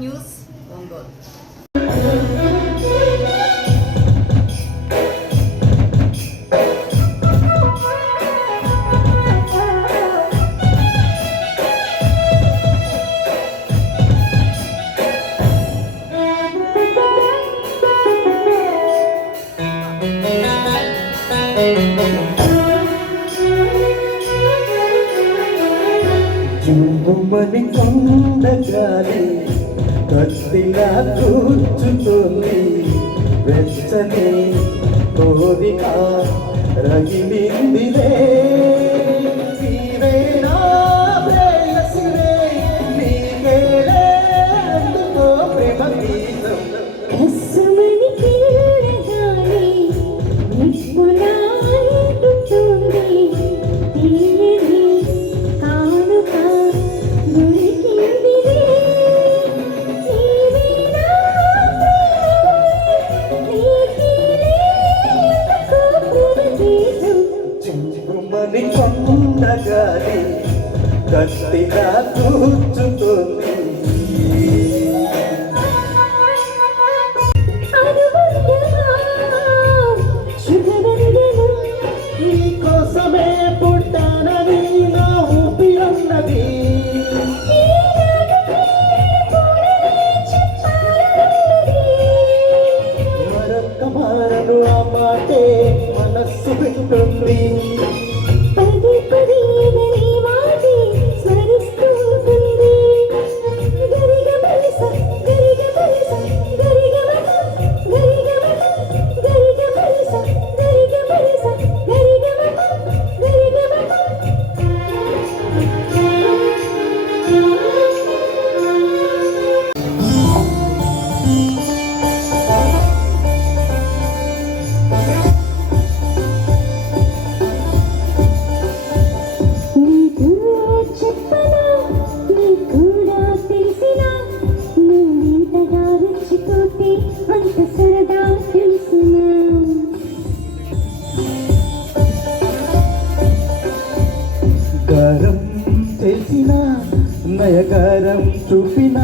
News Ongole. చుంబుమని కొండగాలి కత్తిలా కూర్చుతుంది, వెచ్చని కోరిక రగిలిందిలే. నీవేనా ప్రేయసినే, నీకేలే అందుకో ప్రేమ గీతం. కసుమని కీడగాలి నిప్పులా అంటుతుంది, తీయని కానుక దొరికిందిలే. నీవేనా నీకేలే అందుకో ప్రేమ గీతం. చుంబుమని కొండగాలి కత్తిలా కూర్చుతుంది. నీకోసమే పుట్టానని నా ఊపిరన్నది. మరొక్క మారను ఆ మాటే మనస్సు వింటుంది. పదే పదే నీ మాటే స్మరిస్తుంది. గరిగ బలిస గరిగ బలిస గరిగ మత గరిగ మత గరిగ బలిస గరిగ బలిస గరిగ మత గరిగ మత. నీకు చెప్పనా, నీకు కూడా తెలిసినా, నువ్వింతగా రెచ్చిపోతే అంత సరదా తెలుసునా. గారం చేసిన నయగారం చూపిన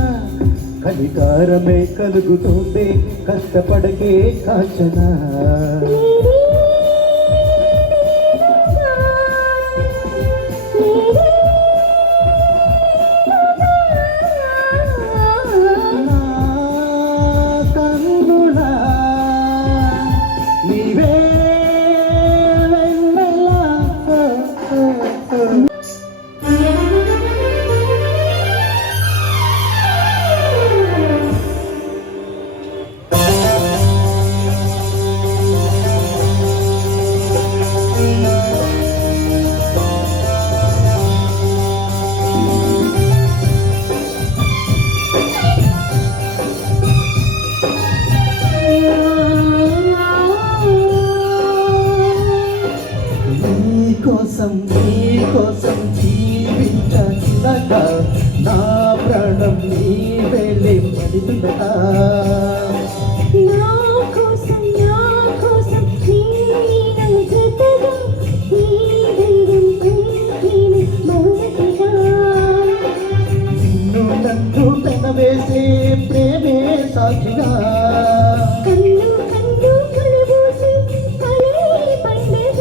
కనికారమే కలుగుతుంది, కష్టపడకే కాచన. నా కన్నులా నీవే వెన్నెలా. నీకోసం జీవించక నా ప్రాణం నీవేలే మడితున్నట. నా కోసం నీను జతగా ఈ దైవం పంపిన మొదటిగా. నిన్ను నన్ను పెనవేసే ప్రేమే సాక్షిగా. కన్ను కన్ను కలబోసి కలే పండగ.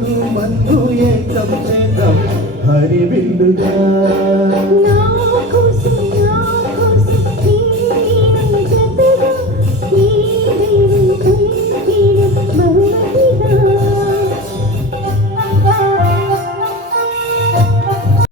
నిన్ను మన్ను ఏకం చేద్దాం హరి విల్లుగా. నా